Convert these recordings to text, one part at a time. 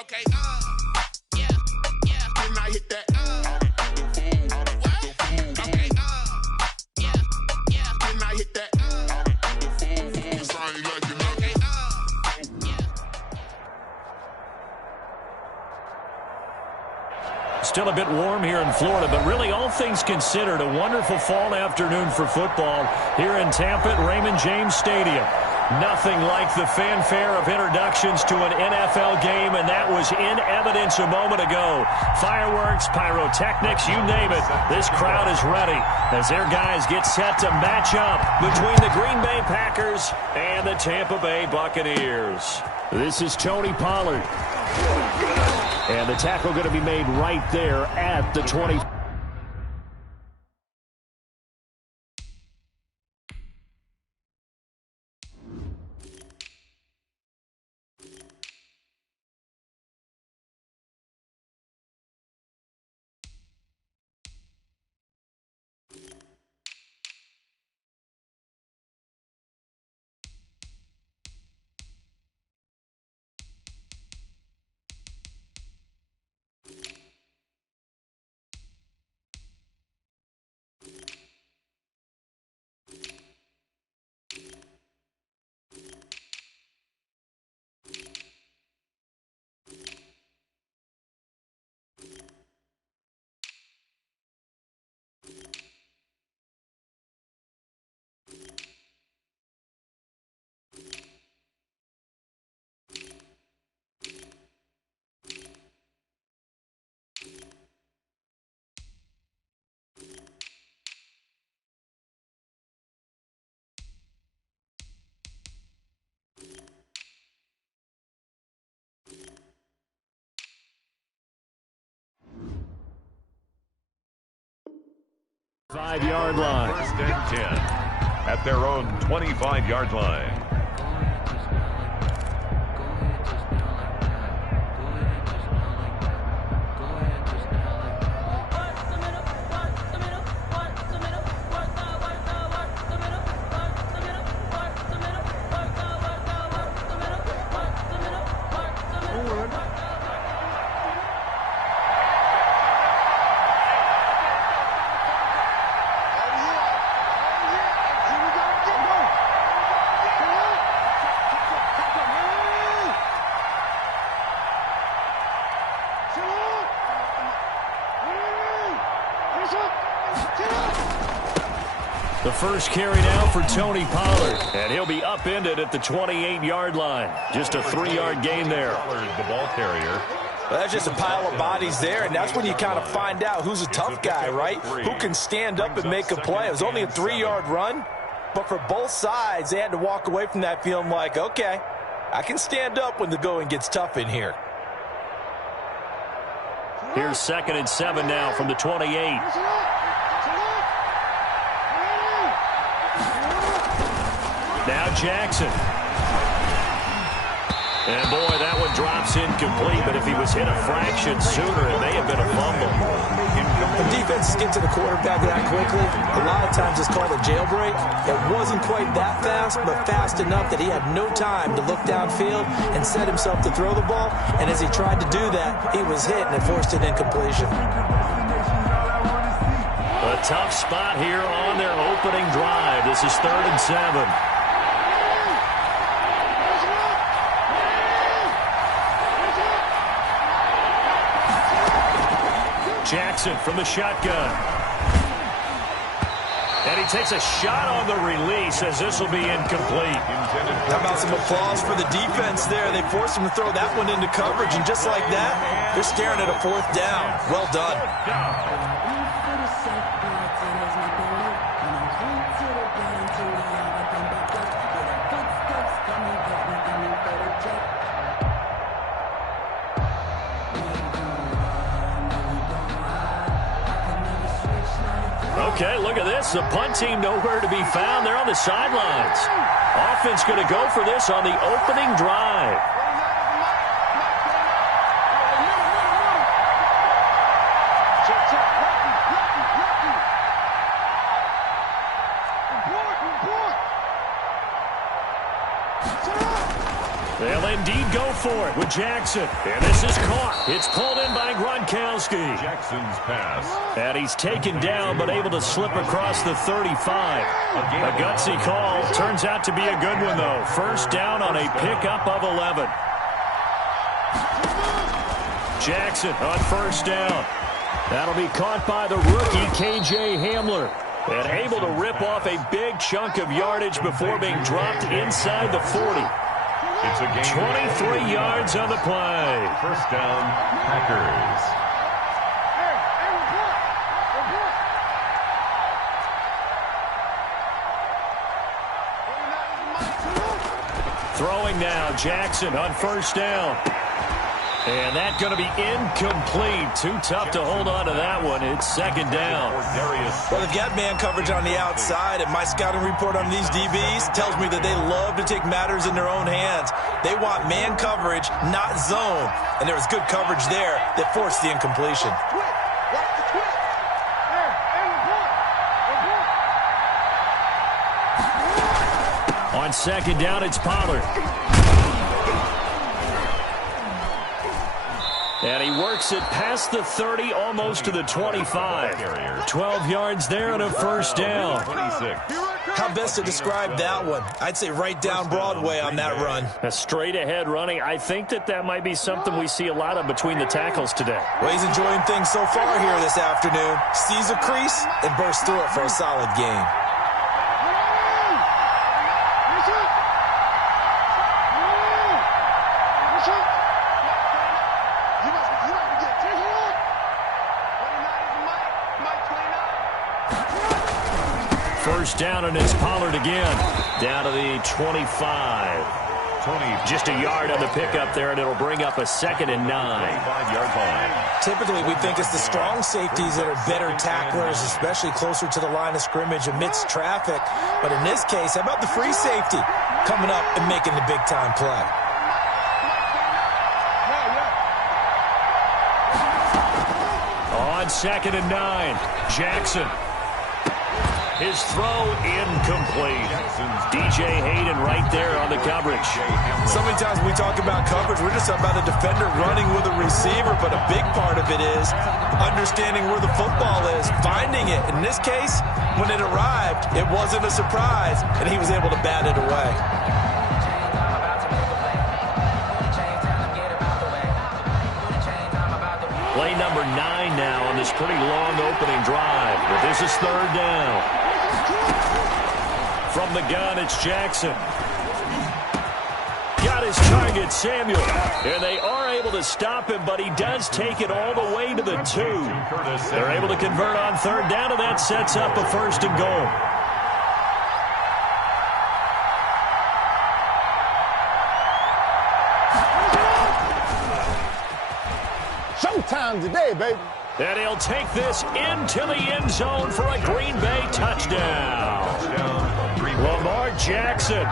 Okay, yeah, yeah. Didn't I hit that? What? Okay, yeah, yeah. Didn't I hit that? Cause I ain't like it. Okay, yeah. Still a bit warm here in Florida, but really all things considered, a wonderful fall afternoon for football here in Tampa at Raymond James Stadium. Nothing like the fanfare of introductions to an NFL game, and that was in evidence a moment ago. Fireworks, pyrotechnics, you name it. This crowd is ready as their guys get set to match up between the Green Bay Packers and the Tampa Bay Buccaneers. This is Tony Pollard. And the tackle going to be made right there at the 20. Five-yard line. First and 10 at their own 25-yard line. The first carry now for Tony Pollard, and he'll be upended at the 28-yard line. Just a 3-yard gain there. The ball carrier. Well, that's just a pile of bodies there, and that's when you kind of find out who's a tough guy, right? Who can stand up and make a play. It was only a 3-yard run, but for both sides, they had to walk away from that feeling like, okay, I can stand up when the going gets tough in here. Here's 2nd and 7 now from the 28. Now Jackson. And boy, that one drops incomplete, but if he was hit a fraction sooner, it may have been a fumble. When defenses get to the quarterback that quickly, a lot of times it's called a jailbreak. It wasn't quite that fast, but fast enough that he had no time to look downfield and set himself to throw the ball. And as he tried to do that, he was hit and it forced an incompletion. A tough spot here on their opening drive. This is 3rd and 7. Jackson from the shotgun. And he takes a shot on the release as this will be incomplete. How about some applause for the defense there? They forced him to throw that one into coverage, and just like that, they're staring at a 4th down. Well done. Okay, look at this. The punt team nowhere to be found. They're on the sidelines. Offense going to go for this on the opening drive. They'll indeed go for it with Jackson. And this is caught. It's pulled in by Gronkowski. Jackson's pass. And he's taken down but able to slip across the 35. A gutsy call. Turns out to be a good one, though. First down on a pickup of 11. Jackson on first down. That'll be caught by the rookie, K.J. Hamler. And able to rip off a big chunk of yardage before being dropped inside the 40. It's a game 23 yards on the play. First down, Packers. Throwing now, Jackson on first down. And that's going to be incomplete. Too tough to hold on to that one. It's second down. Well, they've got man coverage on the outside, and my scouting report on these DBs tells me that they love to take matters in their own hands. They want man coverage, not zone. And there was good coverage there that forced the incompletion. On second down, it's Pollard. And he works it past the 30, almost to the 25. 12 yards there and a first down. 26. How best to describe that one? I'd say right down Broadway on that run. A straight-ahead running. I think that might be something we see a lot of between the tackles today. Well, he's enjoying things so far here this afternoon. Sees a crease and bursts through it for a solid game. First down, and it's Pollard again. Down to the 25. Just a yard on the pickup there, and it'll bring up a 2nd and 9. 5-yard line. Typically, we think it's the strong safeties that are better tacklers, especially closer to the line of scrimmage amidst traffic. But in this case, how about the free safety coming up and making the big-time play? On 2nd and 9, Jackson. His throw incomplete. DJ Hayden right there on the coverage. So many times when we talk about coverage, we're just talking about a defender running with a receiver, but a big part of it is understanding where the football is, finding it. In this case, when it arrived, it wasn't a surprise, and he was able to bat it away. Play number 9 now on this pretty long opening drive. But this is third down. From the gun, it's Jackson. Got his target, Samuel. And they are able to stop him, but he does take it all the way to the 2. They're able to convert on third down, and that sets up a 1st and goal. Showtime today, baby. And he'll take this into the end zone for a Green Bay touchdown. Lamar Jackson,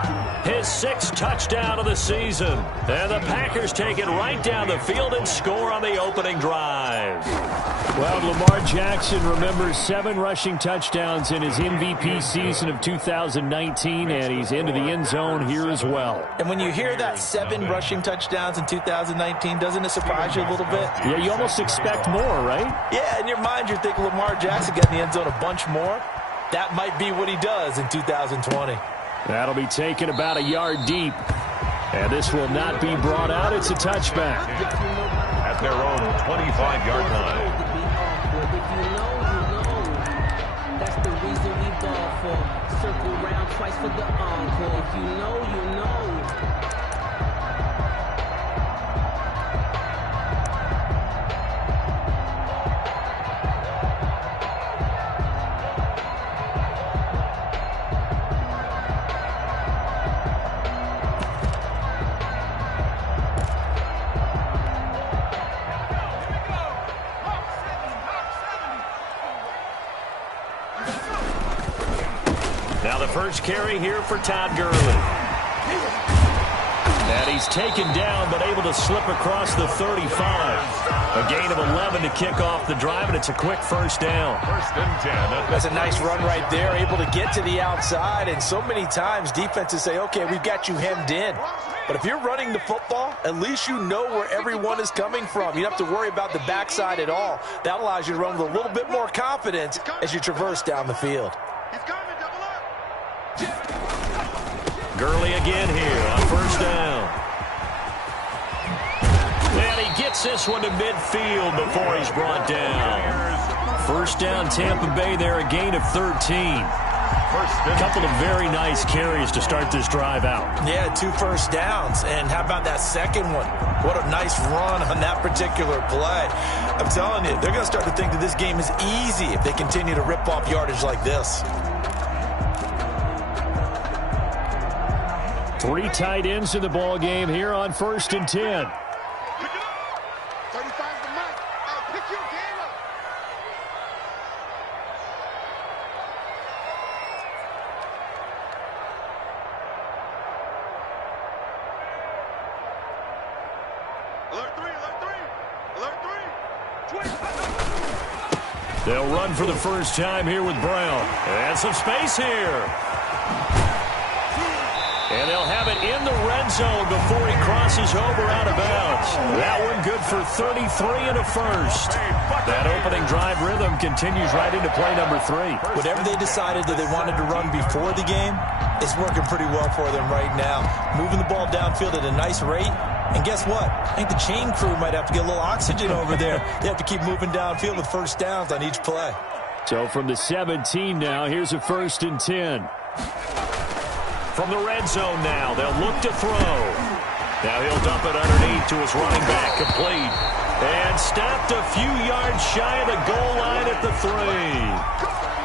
his 6th touchdown of the season. And the Packers take it right down the field and score on the opening drive. Well, Lamar Jackson remembers 7 rushing touchdowns in his MVP season of 2019, and he's into the end zone here as well. And when you hear that 7 rushing touchdowns in 2019, doesn't it surprise you a little bit? Yeah, you almost expect more, right? Yeah, in your mind, you're thinking Lamar Jackson getting the end zone a bunch more. That might be what he does in 2020. That'll be taken about a yard deep. And this will not be brought out. It's a touchback. At their own 25-yard line. That's the reason we ball for. Circle round twice for the encore. If you know, you know. Now the first carry here for Todd Gurley. And he's taken down but able to slip across the 35. A gain of 11 to kick off the drive, and it's a quick first down. First and 10. That's a nice run right there, able to get to the outside. And so many times defenses say, okay, we've got you hemmed in. But if you're running the football, at least you know where everyone is coming from. You don't have to worry about the backside at all. That allows you to run with a little bit more confidence as you traverse down the field. Gurley again here on first down. And he gets this one to midfield before he's brought down. First down, Tampa Bay there, a gain of 13. A couple of very nice carries to start this drive out. Yeah, 2 first downs. And how about that second one? What a nice run on that particular play. I'm telling you, they're going to start to think that this game is easy if they continue to rip off yardage like this. 3 tight ends in the ball game here on first and 10. They'll run for the first time here with Brown. And some space here. And they'll have it in the red zone before he crosses over out of bounds. That one good for 33 and a first. That opening drive rhythm continues right into play number 3. Whatever they decided that they wanted to run before the game, it's working pretty well for them right now. Moving the ball downfield at a nice rate. And guess what? I think the chain crew might have to get a little oxygen over there. They have to keep moving downfield with first downs on each play. So from the 17 now, here's a first and 10. From the red zone now, they'll look to throw. Now he'll dump it underneath to his running back, complete. And stopped a few yards shy of the goal line at the 3.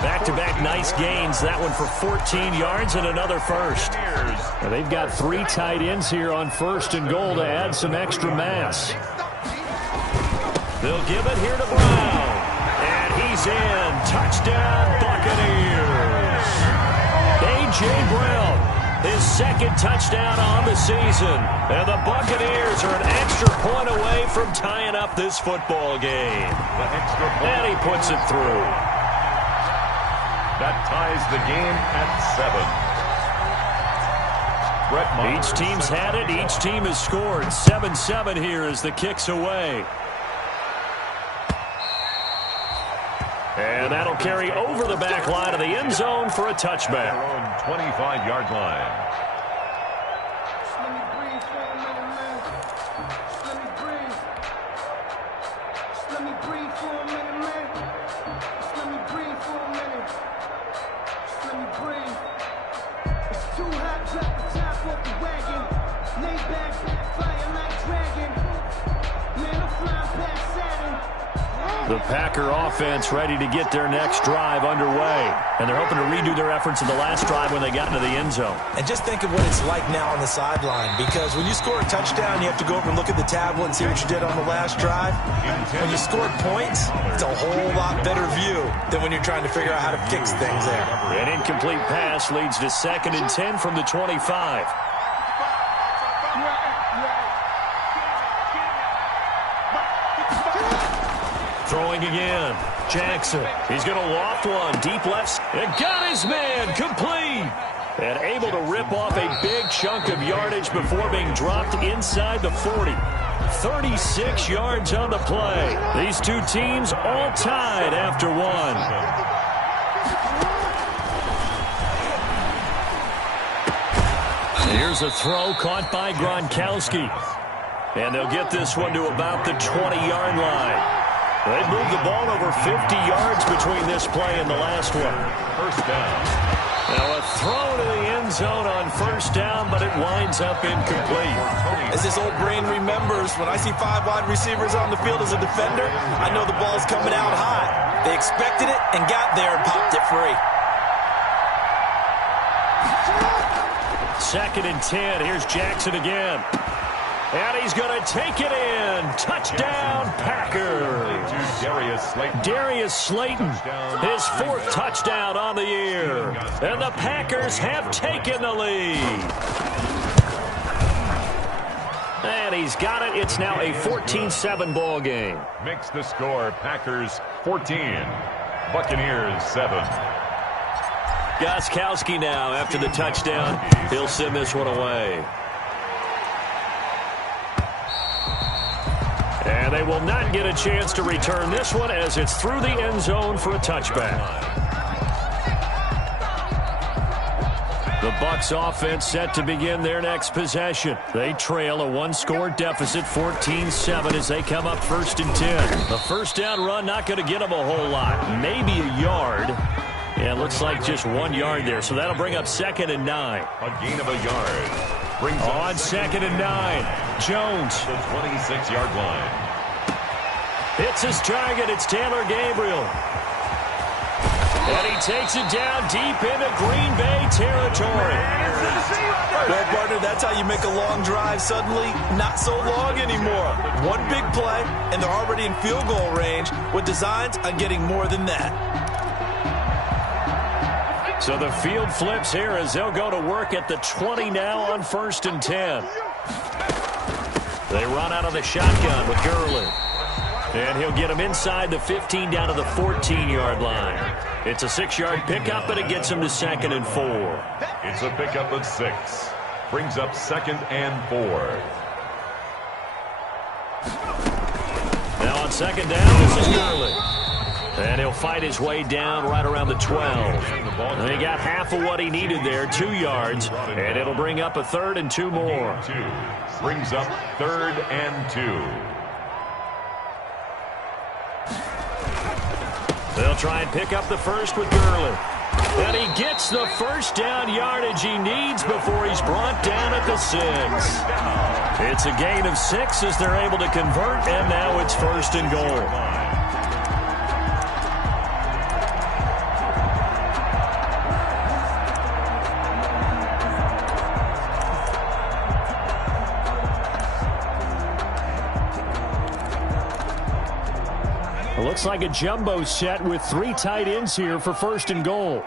Back-to-back nice gains. That one for 14 yards and another first. Now they've got 3 tight ends here on first and goal to add some extra mass. They'll give it here to Brown. And he's in. Touchdown, Buccaneers. A.J. Brown, his second touchdown on the season. And the Buccaneers are an extra point away from tying up this football game. And he puts it through. That ties the game at 7. Each team's had it. Each team has scored. 7-7 here as the kick's away. And that'll carry over the back line of the end zone for a touchback. Their own 25-yard line. The Packer offense ready to get their next drive underway. And they're hoping to redo their efforts in the last drive when they got into the end zone. And just think of what it's like now on the sideline, because when you score a touchdown, you have to go over and look at the tablet and see what you did on the last drive. When you scored points, it's a whole lot better view than when you're trying to figure out how to fix things there. An incomplete pass leads to 2nd and 10 from the 25. Throwing again. Jackson. He's going to loft one. Deep left. And got his man. Complete. And able to rip off a big chunk of yardage before being dropped inside the 40. 36 yards on the play. These two teams all tied after one. Here's a throw caught by Gronkowski. And they'll get this one to about the 20-yard line. They moved the ball over 50 yards between this play and the last one. First down. Now a throw to the end zone on first down, but it winds up incomplete. As this old brain remembers, when I see 5 wide receivers on the field as a defender, I know the ball's coming out hot. They expected it and got there and popped it free. 2nd and 10. Here's Jackson again. And he's going to take it in. Touchdown, Packers. Darius Slayton, his 4th touchdown on the year. And the Packers have taken the lead. And he's got it. It's now a 14-7 ball game. Makes the score Packers 14, Buccaneers 7. Gostkowski now after the touchdown. He'll send this one away. And they will not get a chance to return this one as it's through the end zone for a touchback. The Bucs offense set to begin their next possession. They trail a one-score deficit, 14-7, as they come up 1st and 10. The first down run not going to get them a whole lot. Maybe a yard. Yeah, it looks like just 1 yard there. So that'll bring up 2nd and 9. A gain of a yard. Brings on 2nd and 9. Jones. The 26-yard line. Hits his target. It's Taylor Gabriel. And he takes it down deep into Green Bay territory. Well, partner, that's how you make a long drive suddenly not so long anymore. One big play, and they're already in field goal range with designs on getting more than that. So the field flips here as they'll go to work at the 20 now on 1st and 10. They run out of the shotgun with Gurley. And he'll get him inside the 15 down to the 14-yard line. It's a 6-yard pickup, but it gets him to 2nd and 4. It's a pickup of 6. Brings up 2nd and 4. Now on 2nd down, this is Gurley. And he'll fight his way down right around the 12. And he got half of what he needed there, 2 yards. And it'll bring up a 3rd and 2 more. Brings up 3rd and 2. They'll try and pick up the first with Gurley. And he gets the first down yardage he needs before he's brought down at the 6. It's a gain of 6 as they're able to convert, and now it's 1st and goal. Looks like a jumbo set with 3 tight ends here for 1st and goal.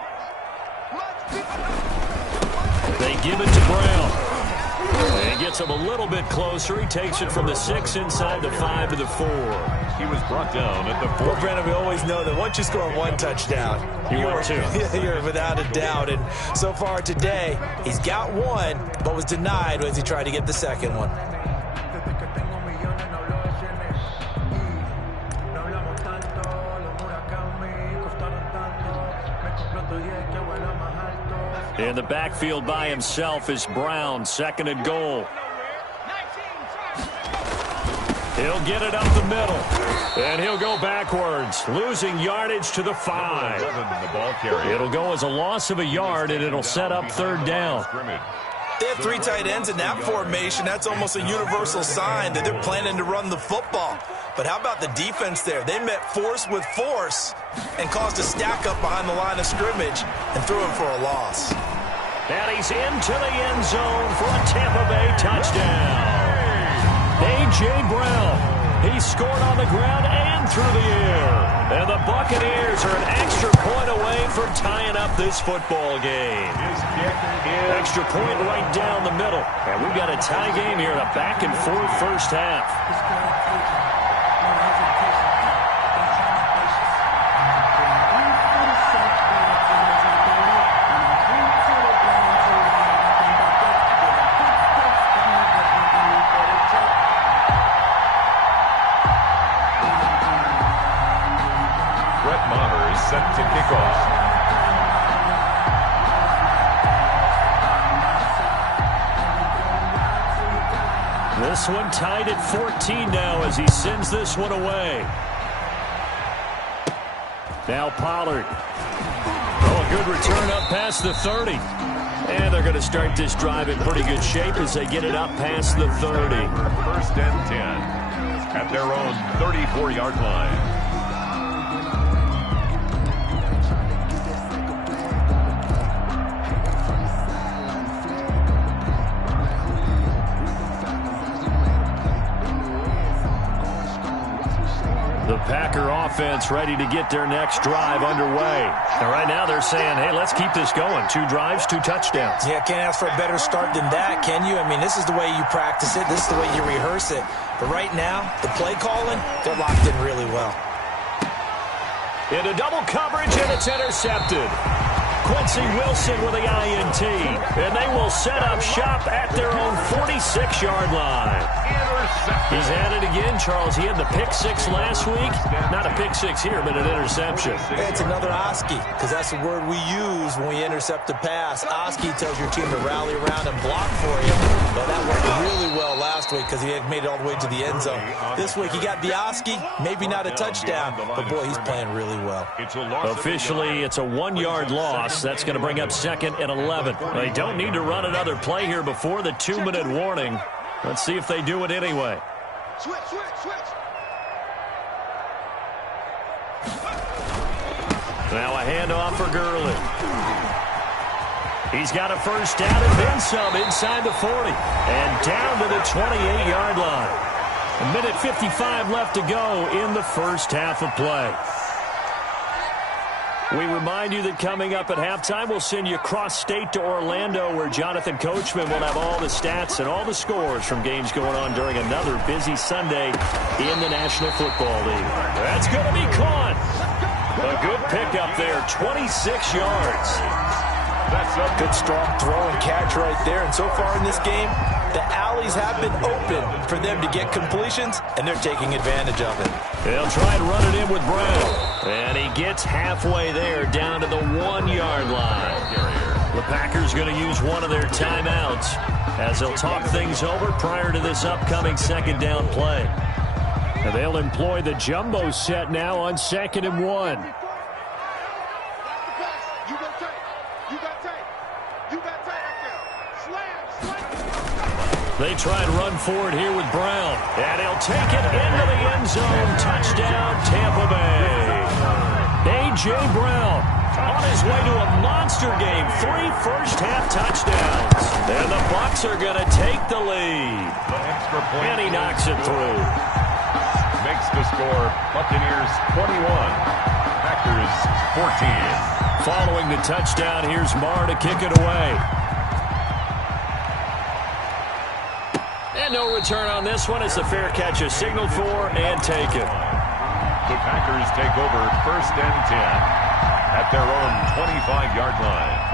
They give it to Brown. And he gets him a little bit closer. He takes it from the 6 inside the 5 to the 4. He was brought down at the 4. Well, Brandon, we always know that once you score 1 touchdown, you're without a doubt. And so far today, he's got 1, but was denied as he tried to get the 2nd one. In the backfield by himself is Brown, 2nd and goal. He'll get it up the middle, and he'll go backwards, losing yardage to the 5. It'll go as a loss of a yard, and it'll set up 3rd down. They have 3 tight ends in that formation. That's almost a universal sign that they're planning to run the football. But how about the defense there? They met force with force and caused a stack up behind the line of scrimmage and threw him for a loss. And he's into the end zone for a Tampa Bay touchdown. A.J. Brown, he scored on the ground and through the air. And the Buccaneers are an extra point away from tying up this football game. Extra point right down the middle. And we've got a tie game here in a back-and-forth first half. Set to kick off. This one tied at 14 now as he sends this one away. Now Pollard. Oh, a good return up past the 30. And they're going to start this drive in pretty good shape as they get it up past the 30. 1st and 10 at their own 34-yard line. The Packer offense ready to get their next drive underway. And right now they're saying, hey, let's keep this going. 2 drives, 2 touchdowns. Yeah, can't ask for a better start than that, can you? I mean, this is the way you practice it. This is the way you rehearse it. But right now, the play calling, they're locked in really well. Into double coverage, and it's intercepted. Quincy Wilson with the INT. And they will set up shop at their own 46-yard line. He's at it again, Charles. He had the pick 6 last week. Not a pick 6 here, but an interception. Yeah, it's another Oski, because that's the word we use when we intercept a pass. Oski tells your team to rally around and block for you. Well, that worked really well last week because he had made it all the way to the end zone. This week he got the Oski, maybe not a touchdown, but boy, he's playing really well. Officially, it's a 1-yard loss. That's going to bring up 2nd and 11. They don't need to run another play here before the 2-minute warning. Let's see if they do it anyway. Switch. Now a handoff for Gurley. He's got a first down and then some inside the 40. And down to the 28-yard line. 1:55 left to go in the first half of play. We remind you that coming up at halftime, we'll send you cross-state to Orlando, where Jonathan Coachman will have all the stats and all the scores from games going on during another busy Sunday in the National Football League. That's going to be caught. A good pickup there, 26 yards. That's a good, strong throw and catch right there. And so far in this game, the alleys have been open for them to get completions, and they're taking advantage of it. They'll try and run it in with Brown. And he gets halfway there, down to the 1-yard line. The Packers going to use one of their timeouts as they'll talk things over prior to this upcoming 2nd down play. And they'll employ the jumbo set now on 2nd and 1. They try and run forward here with Brown. And he'll take it into the end zone. Touchdown, Tampa Bay. A.J. Brown on his way to a monster game. 3 first-half touchdowns. And the Bucs are going to take the lead. And he knocks it through. Makes the score Buccaneers 21, Packers 14. Following the touchdown, here's Marr to kick it away. And no return on this one. It's the fair catch is signaled for and taken. The Packers take over 1st and 10 at their own 25-yard line.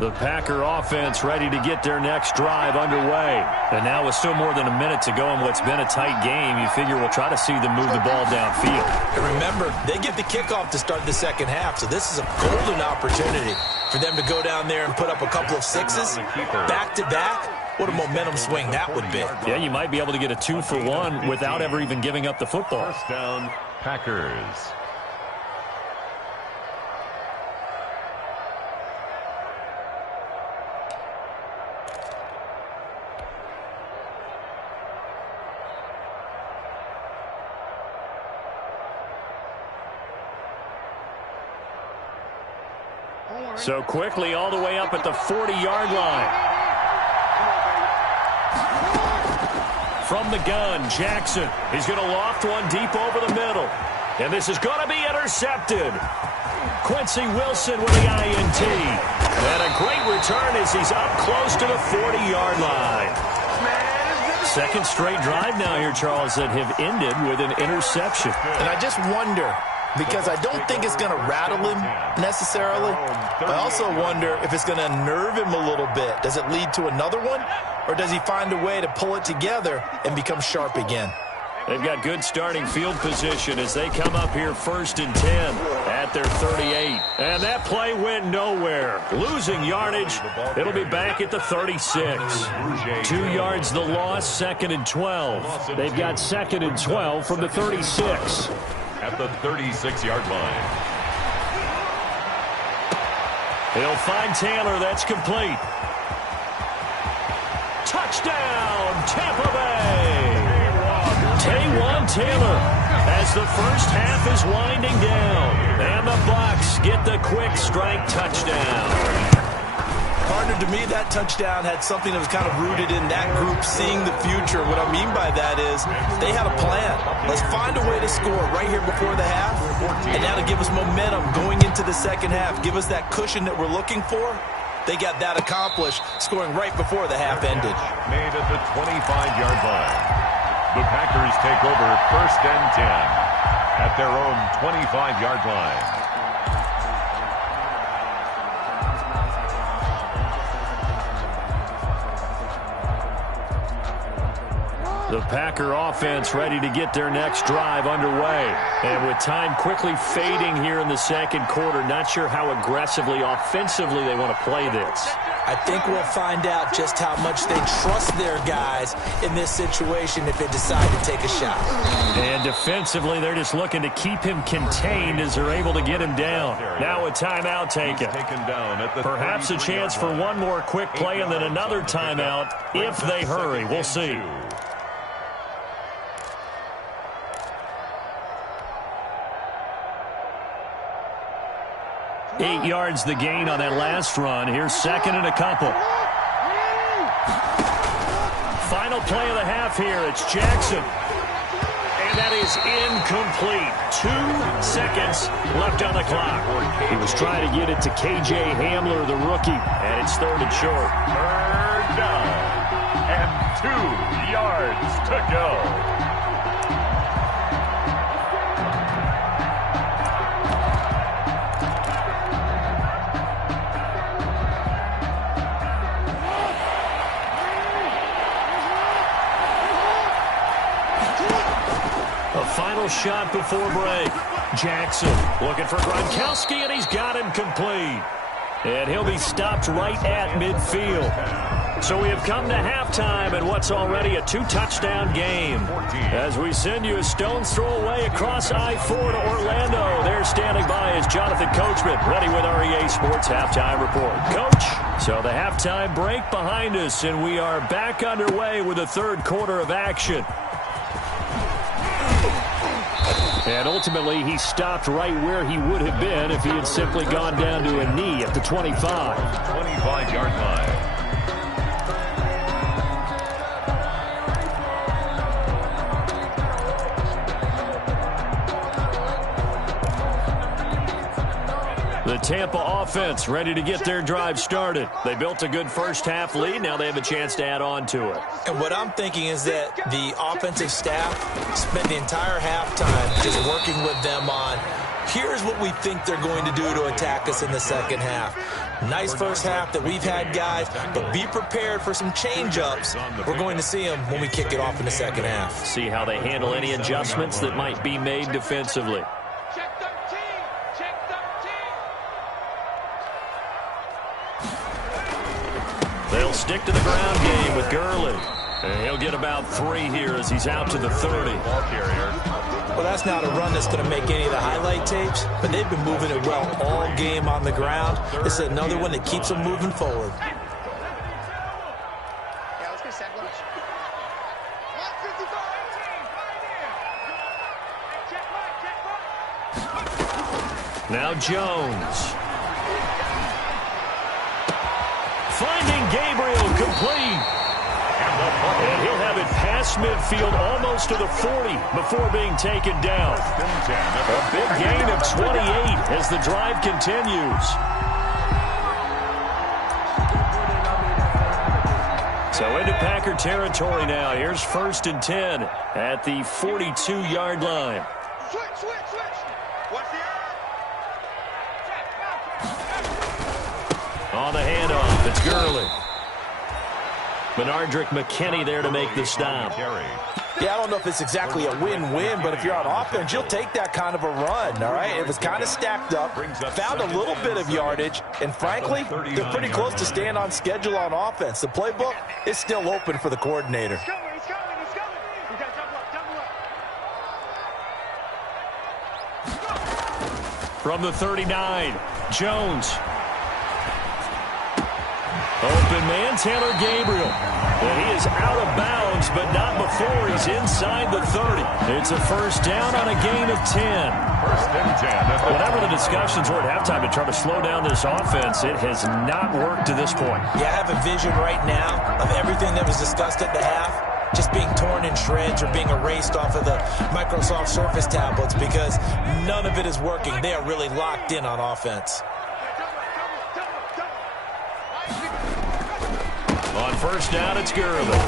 The Packer offense ready to get their next drive underway. And now with still more than a minute to go in what's been a tight game, you figure we'll try to see them move the ball downfield. And remember, they get the kickoff to start the 2nd half, so this is a golden opportunity for them to go down there and put up a couple of 6s back-to-back. What a momentum swing that would be. Yeah, you might be able to get a 2-for-1 without ever even giving up the football. 1st down, Packers. So quickly all the way up at the 40-yard line. From the gun, Jackson. He's going to loft one deep over the middle. And this is going to be intercepted. Quincy Wilson with the INT. And a great return as he's up close to the 40-yard line. 2nd straight drive now here, Charles, that have ended with an interception. And I just wonder, because I don't think it's going to rattle him necessarily. I also wonder if it's going to nerve him a little bit. Does it lead to another one? Or does he find a way to pull it together and become sharp again? They've got good starting field position as they come up here 1st and 10 at their 38. And that play went nowhere. Losing yardage. It'll be back at the 36. 2 yards the loss, 2nd and 12. They've got 2nd and 12 from the 36. At the 36-yard line. He'll find Taylor. That's complete. Touchdown, Tampa Bay. Taywan Taylor as the first half is winding down. And the Bucs get the quick strike touchdown. Partner, to me, that touchdown had something that was kind of rooted in that group seeing the future. What I mean by that is they had a plan. Let's find a way to score right here before the half, and that'll give us momentum going into the second half, give us that cushion that we're looking for. They got that accomplished, scoring right before the half ended. Made at the 25-yard line. The Packers take over first and 10 at their own 25-yard line. The Packer offense ready to get their next drive underway. And with time quickly fading here in the second quarter, not sure how aggressively, offensively they want to play this. I think we'll find out just how much they trust their guys in this situation if they decide to take a shot. And defensively, they're just looking to keep him contained as they're able to get him down. Now a timeout taken. Perhaps a chance for one more quick play and then another timeout if they hurry. We'll see. 8 yards the gain on that last run. Here's second and a couple. Final play of the half here. It's Jackson. And that is incomplete. 2 seconds left on the clock. He was trying to get it to K.J. Hamler, the rookie. And it's third and short. Third down. And 2 yards to go. Final shot before break. Jackson looking for Gronkowski, and he's got him complete. And he'll be stopped right at midfield. So we have come to halftime in what's already a 2-touchdown game. As we send you a stone's throw away across I-4 to Orlando. There standing by is Jonathan Coachman, ready with REA Sports Halftime Report. Coach, so the halftime break behind us, and we are back underway with the third quarter of action. And ultimately, he stopped right where he would have been if he had simply gone down to a knee at the 25. 25-yard line. The Tampa offense ready to get their drive started. They built a good first half lead. Now they have a chance to add on to it. And what I'm thinking is that the offensive staff spent the entire halftime just working with them on, here's what we think they're going to do to attack us in the second half. Nice first half that we've had, guys, but be prepared for some change-ups. We're going to see them when we kick it off in the second half. See how they handle any adjustments that might be made defensively. They'll stick to the ground game with Gurley. And he'll get about 3 here as he's out to the 30. Well, that's not a run that's going to make any of the highlight tapes, but they've been moving it well all game on the ground. This is another one that keeps them moving forward. Now Jones. Finding Gabriel complete. And he'll have it past midfield almost to the 40 before being taken down. A big gain of 28 as the drive continues. So into Packer territory now. Here's first and 10 at the 42-yard line. On the handoff, it's Gurley. Benardrick McKinney there to make the stop. Yeah, I don't know if it's exactly a win-win, but if you're on offense, you'll take that kind of a run, all right? It was kind of stacked up, found a little bit of yardage, and frankly, they're pretty close to staying on schedule on offense. The playbook is still open for the coordinator. From the 39, Jones. Open man, Taylor Gabriel. And he is out of bounds, but not before he's inside the 30. It's a first down on a gain of 10. First and 10. Whatever the discussions were at halftime to try to slow down this offense, it has not worked to this point. Yeah, I have a vision right now of everything that was discussed at the half just being torn in shreds or being erased off of the Microsoft Surface tablets because none of it is working. They are really locked in on offense. On first down, it's Gurley.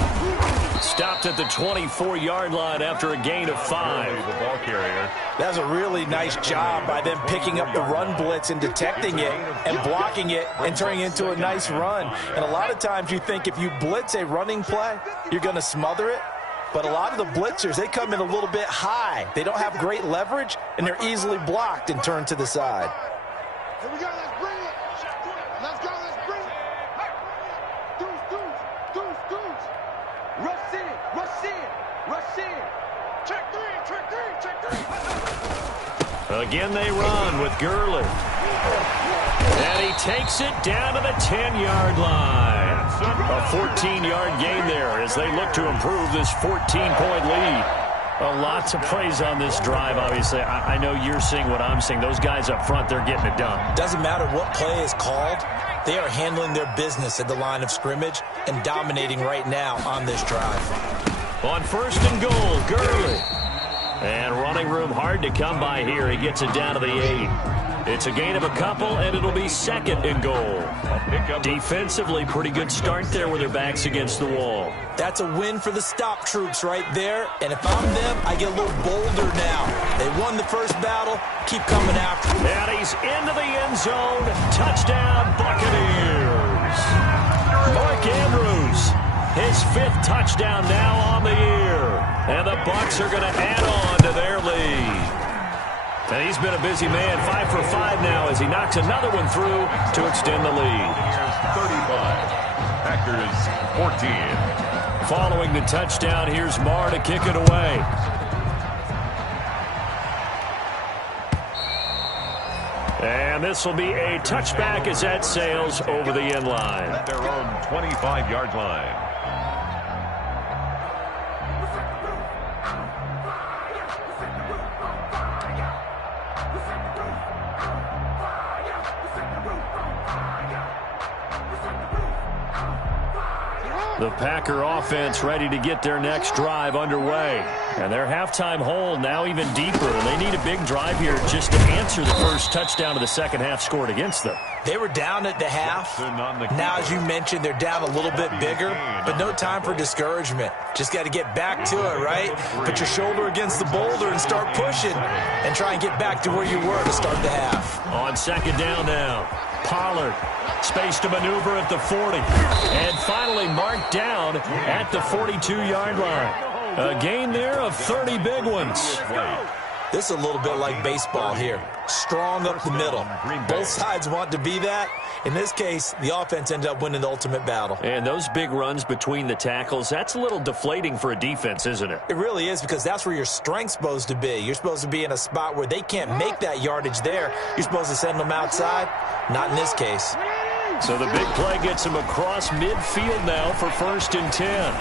Stopped at the 24-yard line after a gain of 5. The ball carrier. That was a really nice job by them picking up the run blitz and detecting it and blocking it and turning it into a nice run. And a lot of times you think if you blitz a running play, you're going to smother it. But a lot of the blitzers, they come in a little bit high. They don't have great leverage, and they're easily blocked and turned to the side. Here we go, let's bring it. Let's go, let's bring it. Deuce. Rush in. Check three. Again they run with Gurley. And he takes it down to the 10-yard line. A 14-yard gain there as they look to improve this 14-point lead. A lot to praise on this drive, obviously. I know you're seeing what I'm seeing. Those guys up front, they're getting it done. Doesn't matter what play is called. They are handling their business at the line of scrimmage and dominating right now on this drive. On first and goal, Gurley. And running room hard to come by here. He gets it down to the 8. It's a gain of a couple, and it'll be second and goal. Defensively, pretty good start there with their backs against the wall. That's a win for the stop troops right there. And if I'm them, I get a little bolder now. They won the first battle. Keep coming after. And he's into the end zone. Touchdown, Buccaneers. Mark Andrews, his 5th touchdown now on the year. And the Bucs are going to add on to their lead. And he's been a busy man, 5 for 5 now as he knocks another one through to extend the lead. 35. Packers 14. Following the touchdown, here's Marr to kick it away. And this will be a touchback as that sails over the end line. At their own 25-yard line. The Packer offense ready to get their next drive underway. And their halftime hole now even deeper. And they need a big drive here just to answer the first touchdown of the second half scored against them. They were down at the half. Now, as you mentioned, they're down a little bit bigger, but no time for discouragement. Just got to get back to it, right? Put your shoulder against the boulder and start pushing and try and get back to where you were to start the half. On second down now, Pollard. Space to maneuver at the 40. And finally marked down at the 42-yard line. A gain there of 30 big ones. This is a little bit like baseball here. Strong up the middle. Both sides want to be that. In this case, the offense ended up winning the ultimate battle. And those big runs between the tackles, that's a little deflating for a defense, isn't it? It really is, because that's where your strength's supposed to be. You're supposed to be in a spot where they can't make that yardage there. You're supposed to send them outside. Not in this case. So the big play gets him across midfield now for first and 10.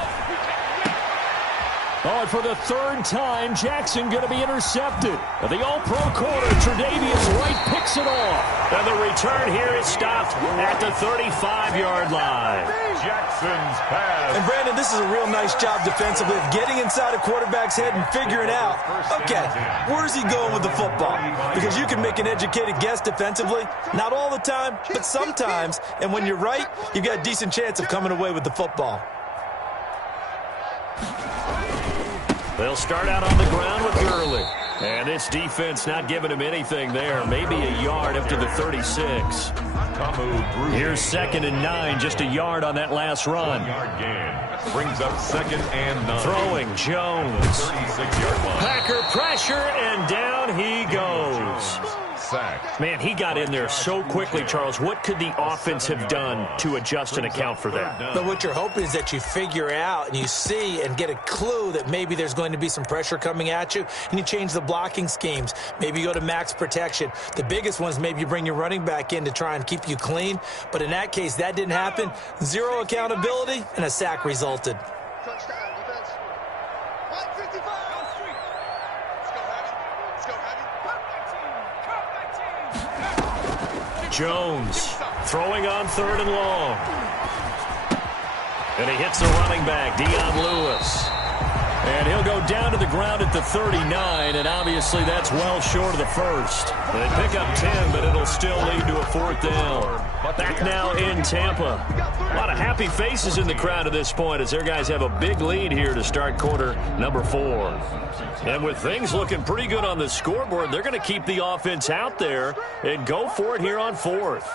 Oh, and for the third time, Jackson going to be intercepted. The all-pro corner, Tre'Davious White picks it off. And the return here is stopped at the 35-yard line. Jackson's pass. And, Brandon, this is a real nice job defensively of getting inside a quarterback's head and figuring out, okay, where's he going with the football? Because you can make an educated guess defensively. Not all the time, but sometimes. And when you're right, you've got a decent chance of coming away with the football. They'll start out on the ground with Gurley. And this defense not giving him anything there. Maybe a yard up to the 36. Here's second and 9, just a yard on that last run. Brings up second and 9. Throwing Jones. 36-yard line. Packer pressure, and down he goes. sacked. Man, he got in there so quickly, Charles. What could the offense have done to adjust and account for that? But what you're hoping is that you figure out and you see and get a clue that maybe there's going to be some pressure coming at you, and you change the blocking schemes. Maybe you go to max protection. The biggest ones, maybe you bring your running back in to try and keep you clean. But in that case, that didn't happen. Zero accountability, and a sack resulted. Touchdown, defense. 155. Let's go, Hattie. Jones throwing on 3rd and long. And he hits the running back, Dion Lewis. And he'll go down to the ground at the 39, and obviously that's well short of the first. They pick up 10, but it'll still lead to a 4th down. Back now in Tampa. A lot of happy faces in the crowd at this point as their guys have a big lead here to start quarter number 4. And with things looking pretty good on the scoreboard, they're going to keep the offense out there and go for it here on 4th.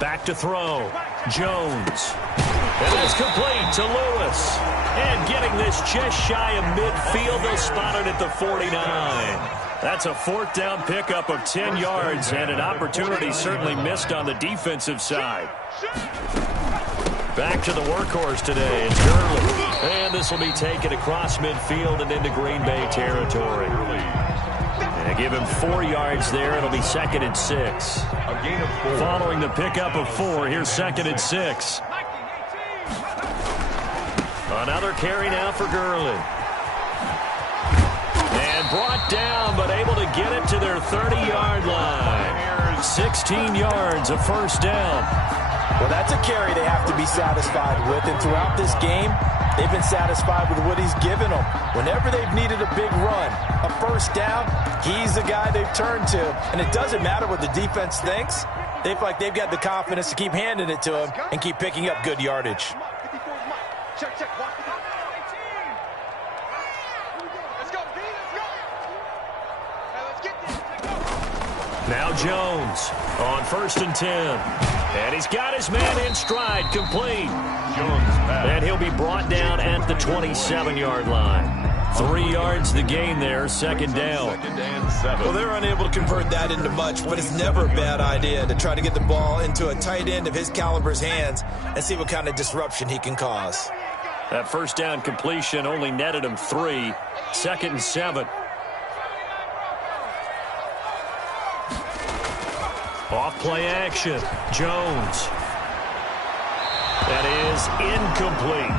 Back to throw. Jones. And that's complete to Lewis. And getting this just shy of midfield, they'll spot it at the 49. That's a 4th down pickup of 10 yards and an opportunity certainly missed on the defensive side. Back to the workhorse today. It's Gurley. And this will be taken across midfield and into Green Bay territory. And give him 4 yards there. It'll be 2nd and 6. A gain of 4. Following the pickup of 4, here's 2nd and 6. Another carry now for Gurley. And brought down, but able to get it to their 30-yard line. 16 yards, a 1st down. Well, that's a carry they have to be satisfied with. And throughout this game, they've been satisfied with what he's given them. Whenever they've needed a big run, a 1st down, he's the guy they've turned to. And it doesn't matter what the defense thinks. They feel like they've got the confidence to keep handing it to him and keep picking up good yardage. Check, check. Let's go, B. Let's go. Hey, let's get this. Let's go. Now Jones on 1st and 10. And he's got his man in stride, complete. Jones pass. And he'll be brought down at the 27-yard line. 3 yards the gain there, 2nd down. 2nd and 7. Well, they're unable to convert that into much, but it's never a bad idea to try to get the ball into a tight end of his caliber's hands and see what kind of disruption he can cause. That 1st down completion only netted him 3. 2nd and 7. Off play action. Jones. That is incomplete.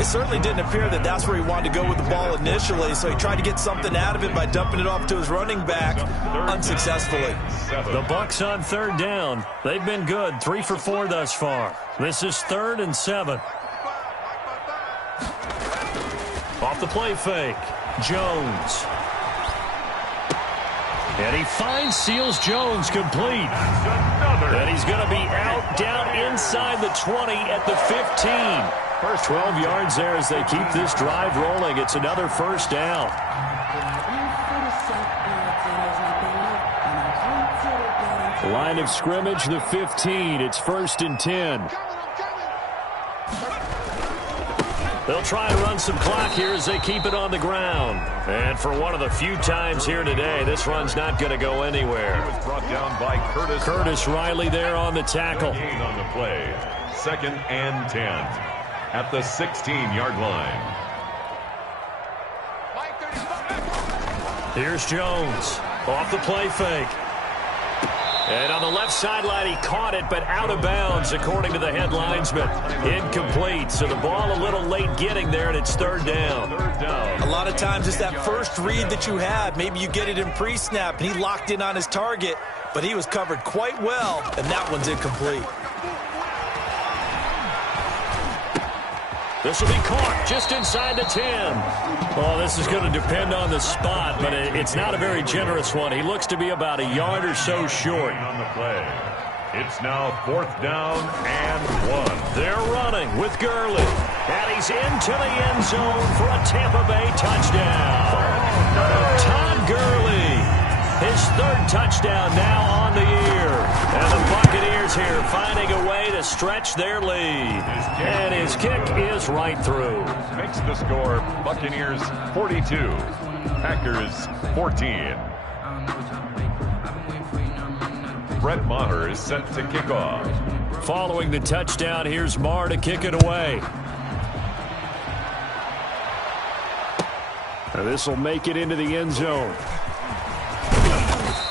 It certainly didn't appear that that's where he wanted to go with the ball initially, so he tried to get something out of it by dumping it off to his running back unsuccessfully. The Bucs on 3rd down. They've been good, 3 for 4 thus far. This is 3rd and 7. Off the play fake. Jones. And he finds Seals Jones complete. And he's going to be out down inside the 20 at the 15. First 12 yards there as they keep this drive rolling. It's another 1st down. Line of scrimmage, the 15. It's 1st and 10. They'll try and run some clock here as they keep it on the ground. And for one of the few times here today, this run's not going to go anywhere. He was brought down by Curtis Riley there on the tackle. Gain on the play. 2nd and 10 at the 16-yard line. Here's Jones off the play fake. And on the left sideline, he caught it, but out of bounds, according to the head linesman. Incomplete, so the ball a little late getting there, and it's 3rd down. A lot of times it's that first read that you have. Maybe you get it in pre-snap, and he locked in on his target, but he was covered quite well, and that one's incomplete. This will be caught just inside the 10. Well, this is going to depend on the spot, but it's not a very generous one. He looks to be about a yard or so short. On the play. It's now 4th down and 1. They're running with Gurley. And he's into the end zone for a Tampa Bay touchdown. Todd Gurley, his 3rd touchdown now on the year. And the Buccaneers here finding a way to stretch their lead. And his kick is right through. Makes the score Buccaneers 42. Packers 14. Brett Maher is set to kick off. Following the touchdown, here's Maher to kick it away. This will make it into the end zone.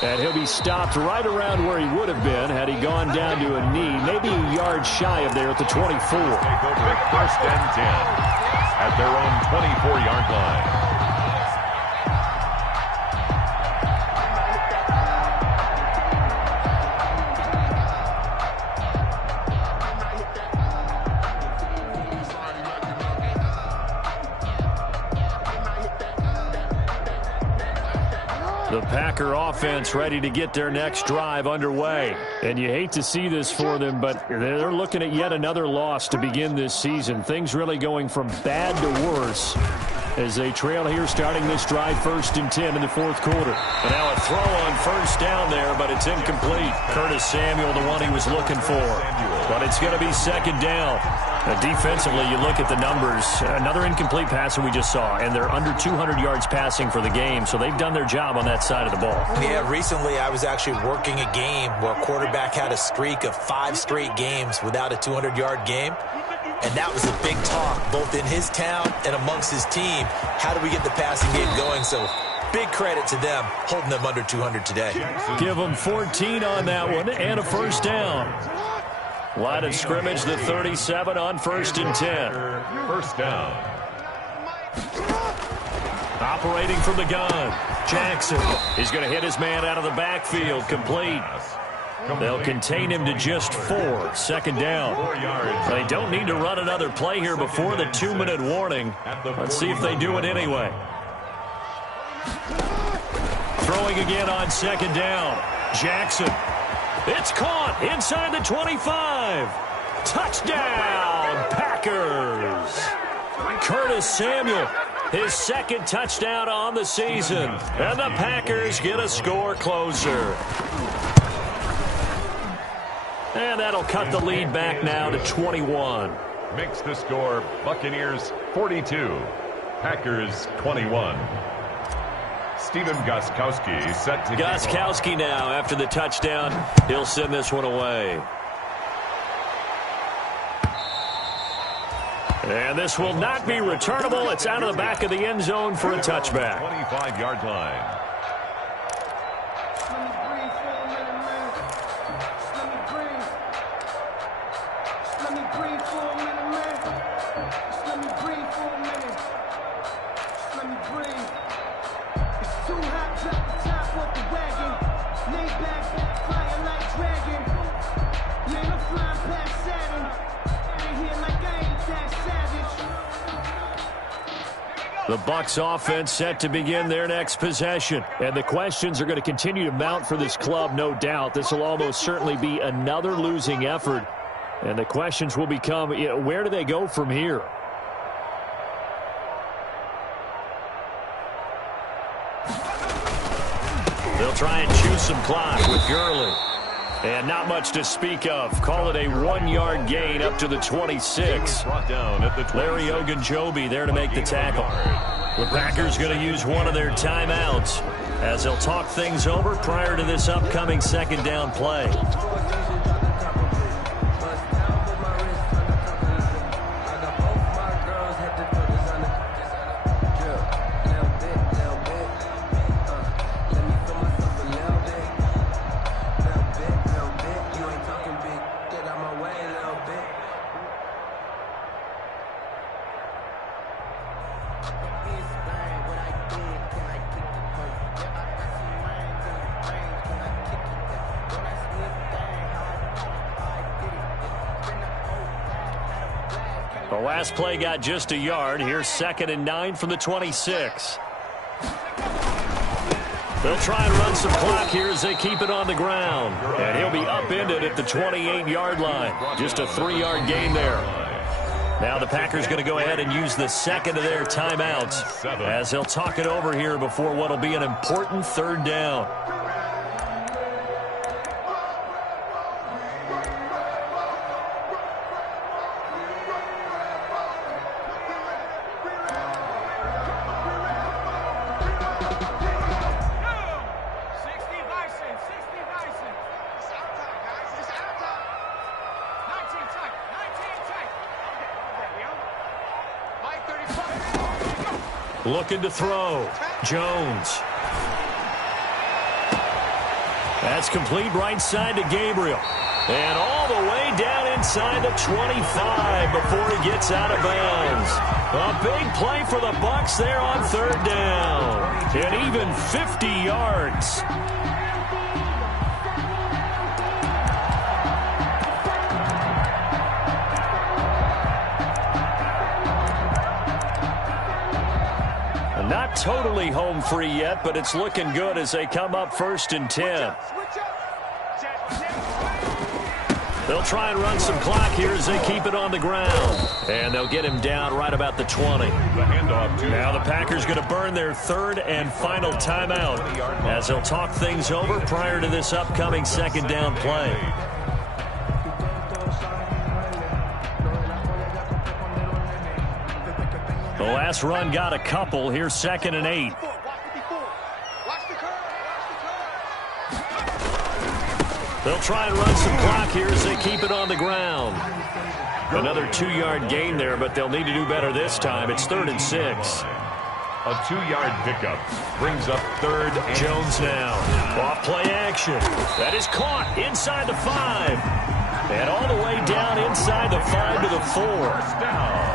And he'll be stopped right around where he would have been had he gone down to a knee, maybe a yard shy of there at the 24. Take over first and 10 at their own 24-yard line. The Packer offense ready to get their next drive underway. And you hate to see this for them, but they're looking at yet another loss to begin this season. Things really going from bad to worse as they trail here starting this drive 1st and 10 in the 4th quarter. And now a throw on first down there, but it's incomplete. Curtis Samuel, the one he was looking for. But it's going to be 2nd down. Defensively, you look at the numbers. Another incomplete pass that we just saw, and they're under 200 yards passing for the game, so they've done their job on that side of the ball. Yeah, recently I was actually working a game where a quarterback had a streak of 5 straight games without a 200-yard game, and that was a big talk, both in his town and amongst his team. How do we get the passing game going? So big credit to them, holding them under 200 today. Give them 14 on that one, and a first down. Line of scrimmage, the 37 on 1st and 10. First down. Operating from the gun. Jackson is going to hit his man out of the backfield. Complete. They'll contain him to just 4. 2nd down. They don't need to run another play here before the 2-minute warning. Let's see if they do it anyway. Throwing again on 2nd down. Jackson. It's caught inside the 25. Touchdown, Packers. Curtis Samuel, his 2nd touchdown on the season. And the Packers get a score closer. And that'll cut the lead back now to 21. Makes the score Buccaneers 42, Packers 21. Stephen Gostkowski set to Gostkowski now after the touchdown. He'll send this one away. And this will not be returnable. It's out of the back of the end zone for a touchback. 25-yard line. The Bucs offense set to begin their next possession. And the questions are going to continue to mount for this club, no doubt. This will almost certainly be another losing effort. And the questions will become, where do they go from here? They'll try and choose some clock with Gurley. And not much to speak of. Call it a 1-yard gain up to the 26. Larry Ogunjobi there to make the tackle. The Packers going to use one of their timeouts as they'll talk things over prior to this upcoming 2nd down play. The last play got just a yard. Here's 2nd and 9 from the 26. They'll try and run some clock here as they keep it on the ground. And he'll be upended at the 28-yard line. Just a 3-yard gain there. Now the Packers going to go ahead and use the 2nd of their timeouts as they'll talk it over here before what will be an important 3rd down. Looking to throw. Jones. That's complete right side to Gabriel. And all the way down inside the 25 before he gets out of bounds. A big play for the Bucs there on third down. And even 50 yards. Not totally home free yet, but it's looking good as they come up 1st and 10. They'll try and run some clock here as they keep it on the ground. And they'll get him down right about the 20. Now the Packers going to burn their 3rd and final timeout as they'll talk things over prior to this upcoming 2nd down play. The last run got a couple. Here's 2nd and 8. They'll try and run some clock here as they keep it on the ground. Another 2-yard gain there, but they'll need to do better this time. It's 3rd and 6. A 2-yard pickup brings up 3rd and Jones now. Off play action. That is caught inside the 5. And all the way down inside the 5 to the 4.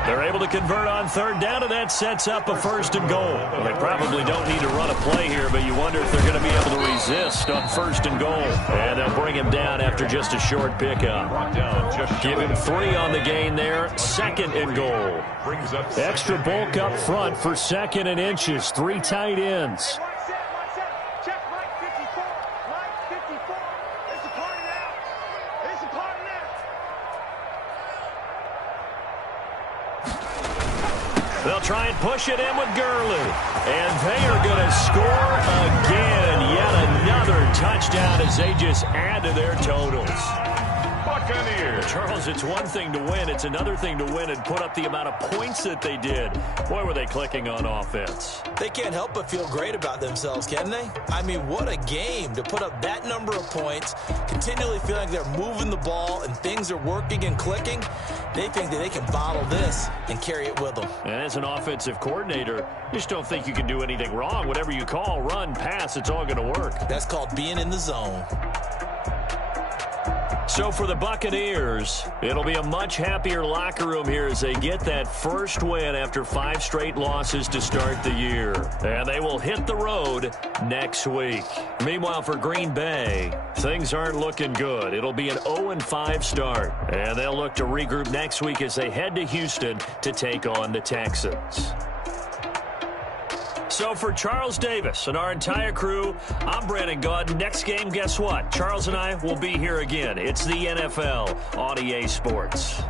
They're able to convert on 3rd down, and that sets up a 1st and goal. Well, they probably don't need to run a play here, but you wonder if they're going to be able to resist on 1st and goal. And they'll bring him down after just a short pickup. Give him 3 on the gain there. 2nd and goal. Extra bulk up front for 2nd and inches. 3 tight ends. They'll try and push it in with Gurley. And they are going to score again. Yet another touchdown as they just add to their totals. Buccaneers. Charles, it's one thing to win. It's another thing to win and put up the amount of points that they did. Boy, were they clicking on offense. They can't help but feel great about themselves, can they? I mean, what a game to put up that number of points, continually feeling like they're moving the ball and things are working and clicking. They think that they can bottle this and carry it with them. And as an offensive coordinator, you just don't think you can do anything wrong. Whatever you call, run, pass, it's all going to work. That's called being in the zone. So for the Buccaneers, it'll be a much happier locker room here as they get that first win after 5 straight losses to start the year. And they will hit the road next week. Meanwhile, for Green Bay, things aren't looking good. It'll be an 0-5 start. And they'll look to regroup next week as they head to Houston to take on the Texans. So for Charles Davis and our entire crew, I'm Brandon Gaudin. Next game, guess what? Charles and I will be here again. It's the NFL on EA Sports.